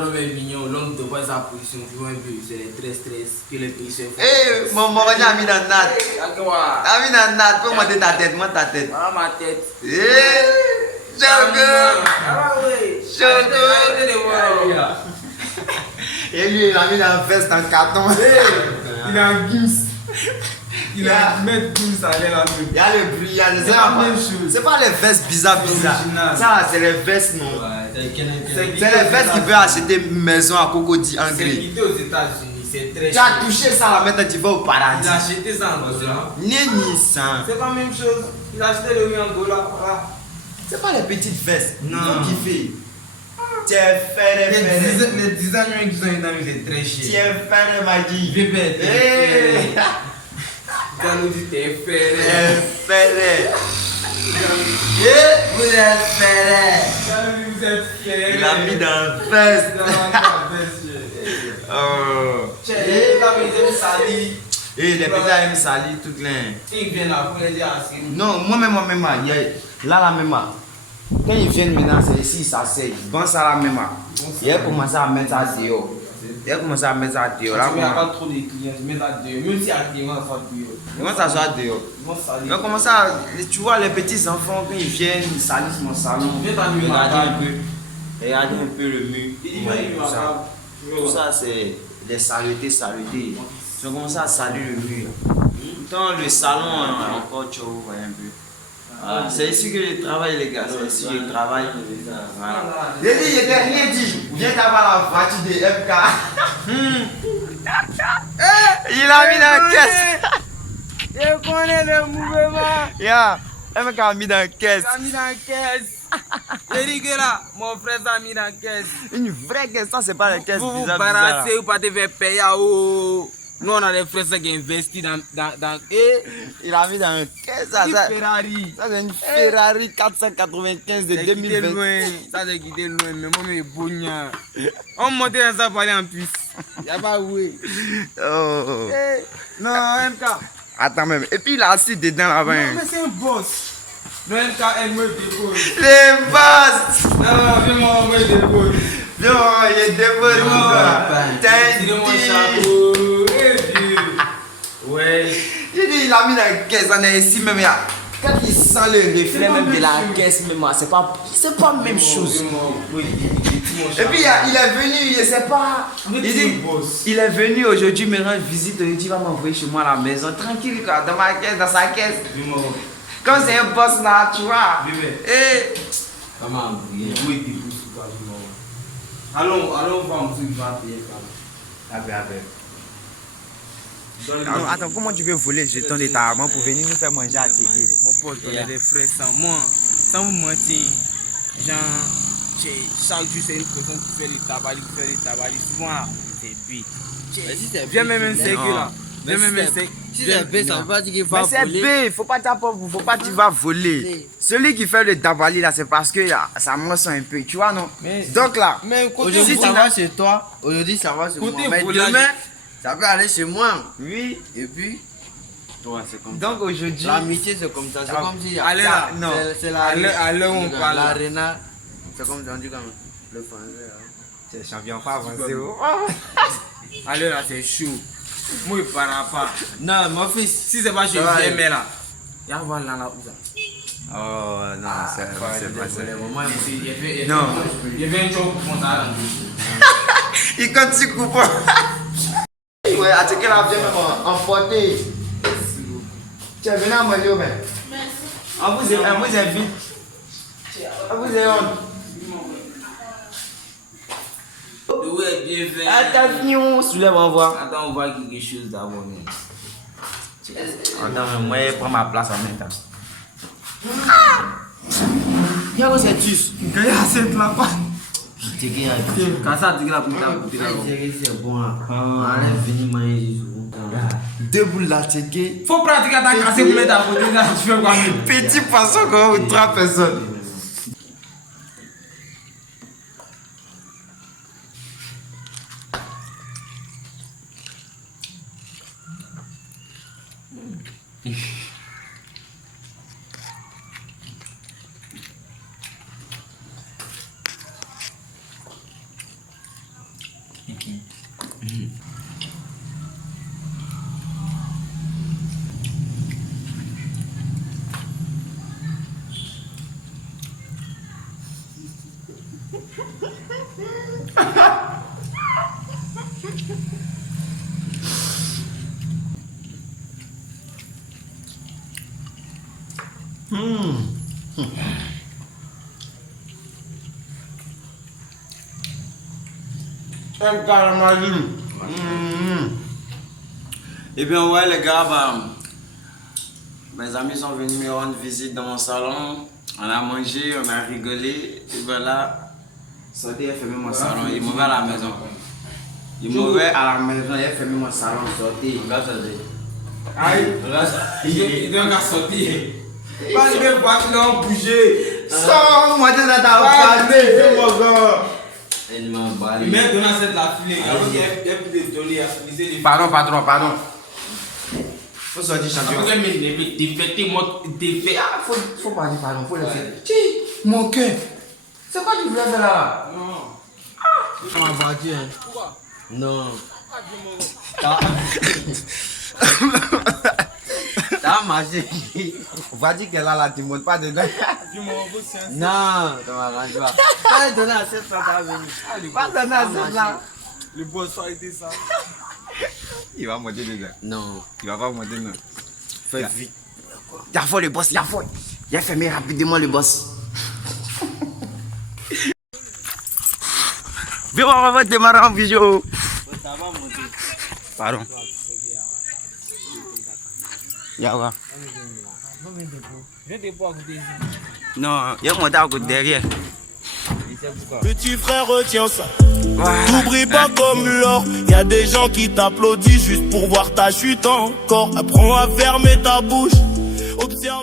homme est mignon, l'homme devrait sa position, tu vois un peu, c'est les stress que les pays se font. Eh, mon mari a mis dans la natte. A mis dans la natte, faut monter ta tête, monte ta tête. Ah, ma tête. Eh, Choco. Ah oui. Choco. Et lui, il a mis dans la veste en carton. Il a un guise. Il a un mètre guise à l'air là. Il y a le bruit, il y a les... C'est la même chose. C'est pas les vestes bizarres. Original. Ça, c'est les vestes, non. C'est les vestes qui peuvent acheter une maison à Cocody C'est anglais. quitté aux États-Unis, c'est très Tu as touché ça là, maintenant tu vas au Il paradis. a acheté ça en Angola. Nenni ça. C'est pas la même chose. Il a acheté le riz en Angola. Voilà. C'est pas les petites vestes. Non. Ils ont kiffé. Tu es ferré, ferré. Les designers qui sont dans c'est très Tu cher. es ferré, Maggi. Bébé, Eh, Tu nous dit t'es tu ferré. es ferré. Vous êtes ferré. Vous êtes ferré. Il a mis dans le veste. Oh. Il a mis des salis. Et les petits aiment salir toute l'un. Ils viennent là pour les dire assis. Non, moi-même, il y a là la même. Quand ils viennent maintenant, c'est ici, ça c'est. Bon, ça la même. Il a commencé à mettre ça dehors. Il a commencé à mettre ça dehors. Là, Il n'y a pas trop de clients, je mets ça dehors. Même si il y a des clients, ça va dehors. ils vont s'asseoir dehors. Ils vont salir. Il a commencé à. Tu vois, les petits enfants, quand ils viennent, ils salissent mon salon. Viens t'allumer la Regardez un table. peu. Regardez un peu le mur. Il dit, viens allumer la table. Tout ça, c'est les saletés. Ils ont commencé à salir le mur. Dans le salon, encore, tu vois, un peu. Voilà. C'est ici que je travaille, les gars. C'est ici que je travaille. Voilà. J'ai dit, je t'ai rien dit. Viens d'avoir la voiture de FK. Il a mis dans la caisse. Je connais le mouvement. Yeah. FK a mis dans la caisse. Ça a mis dans la caisse. J'ai dit que là, mon frère ça a mis dans la caisse. Une vraie caisse, ça, c'est pas la caisse Vous vous bizarre. barassez ou pas te faire payer. Oh. Nous, on a des frères qui investissent dans. Et. Il a mis dans une caisse. Ça, Une ça, Ferrari. ça c'est une Ferrari 495 de C'est quitté 2020. loin. Ça, c'est quitté loin. Mais moi, je suis bon. On monte dans ça pour aller en plus. Il n'y a pas où. Oh. Non, MK. Attends même. Et puis il a assis dedans là-bas. Non, mais c'est un boss. Le MK, elle me dépose. Les basses. Non, viens-moi, on me dépose. Non, il dépose tout ça. C'est mon chapeau. Eh Dieu. Ouais. Il dit il a mis dans la caisse. On est ici même. Quand il sent le reflet même de la caisse, même, c'est pas la même chose. Et puis il est venu, je sais pas. Il dit, il est venu aujourd'hui me rendre visite. Il dit, il va m'envoyer chez moi à la maison. Tranquille, quoi, dans ma caisse, dans sa caisse. Comme c'est un boss là, tu vois. Et. Comment allons voir un truc qui va payer. Non, attends, comment tu veux voler le jeton de ta maman pour venir nous faire manger à Tiki? Mon pote, on est des frères sans moi. Sans vous mentir. Genre, chaque jour c'est une personne qui fait du tabac, souvent c'est B. Viens même un sécu là. Viens même un sécu. Si c'est B, ça veut pas dire qu'il va Mais c'est voler. B, faut pas dire qu'il va voler. Celui qui fait le dabali là, c'est parce que là, ça me sent un peu, tu vois non? Donc là, Mais côté Aujourd'hui, ça tu va chez toi. Aujourd'hui, ça va chez moi. Côté Mais volage. demain, ça peut aller chez moi. oui. Et puis, toi, c'est comme Donc aujourd'hui, l'amitié, c'est comme ça. C'est Ah, comme si. allez là, non. C'est la. À l'heure où on parle. L'arena. C'est comme on dit comme le français. hein. c'est champion pas avancé. À l'heure là, c'est chaud. Moi, il part pas. Non, mon fils. Si c'est pas chez Ça va, vieux, mais là. Il y a voir là, où ça. Oh non, c'est pas ça. Non. Non. Il y avait un jour pour ça. Il continue coupant. Ouais, à ce qu'elle a bien même emporté. Tu es venu à manger au bain. On vous invite. On vous invite. Le ouais est bien fait. Attention, soulève, on voit. Attends, on voit quelque chose d'abord. Attends, mais moi, je prends ma place en même temps. Il y a aussi un tus. Il y a cette là-bas. Quand ça, tu l'as pour c'est bon. Allez, venez manger. Deux boules là, checké. Faut pratiquer ta casse pour mettre à côté là, tu fais quoi? Petit poisson, quoi, ou 3 personnes. Et bien ouais les gars, mes amis sont venus me rendre visite dans mon salon. On a mangé, on a rigolé. Et voilà, sortez, fermez mon salon. Il est mauvais à la maison. Il est mauvais à la maison, il a fermé mon salon. Sortez. Aïe, il doit encore sortir. Pas de même pas qu'il a bougé. Sors, moi, t'es dans ta Allez, mon gars. Il m'a emballé. Il m'a donné cette la filer. Alors qu'il a pu te donner à finir les. Pardon, pardon. Faut sortir champion. Après, mais défaites, moi, défaites. Ah, faut pas dire pardon, faut le faire. Mon cœur. C'est quoi tu voulais faire là? Non. Dans ma voiture. Pourquoi? Non. T'as marché. Va dire qu'elle a là, tu montes pas dedans. Dis-moi, vous c'est Non, tu vas rendre pas. Pas donner à cette fois, t'as venu. Pas donner à cette là. le boss a été ça. Il va monter dedans. Non. Il va pas monter dedans. Fais vite. Il a fait le boss, il a fermé rapidement le boss. Viens, on va démarrer en vidéo. Ça va monter. Pardon. Yawa. Viens te voir à côté ici. Non, il y a monté à côté derrière. Petit frère, retiens ça. Voilà. T'oublie pas comme l'or. Y a des gens qui t'applaudissent juste pour voir ta chute encore. Apprends à fermer ta bouche. Observe.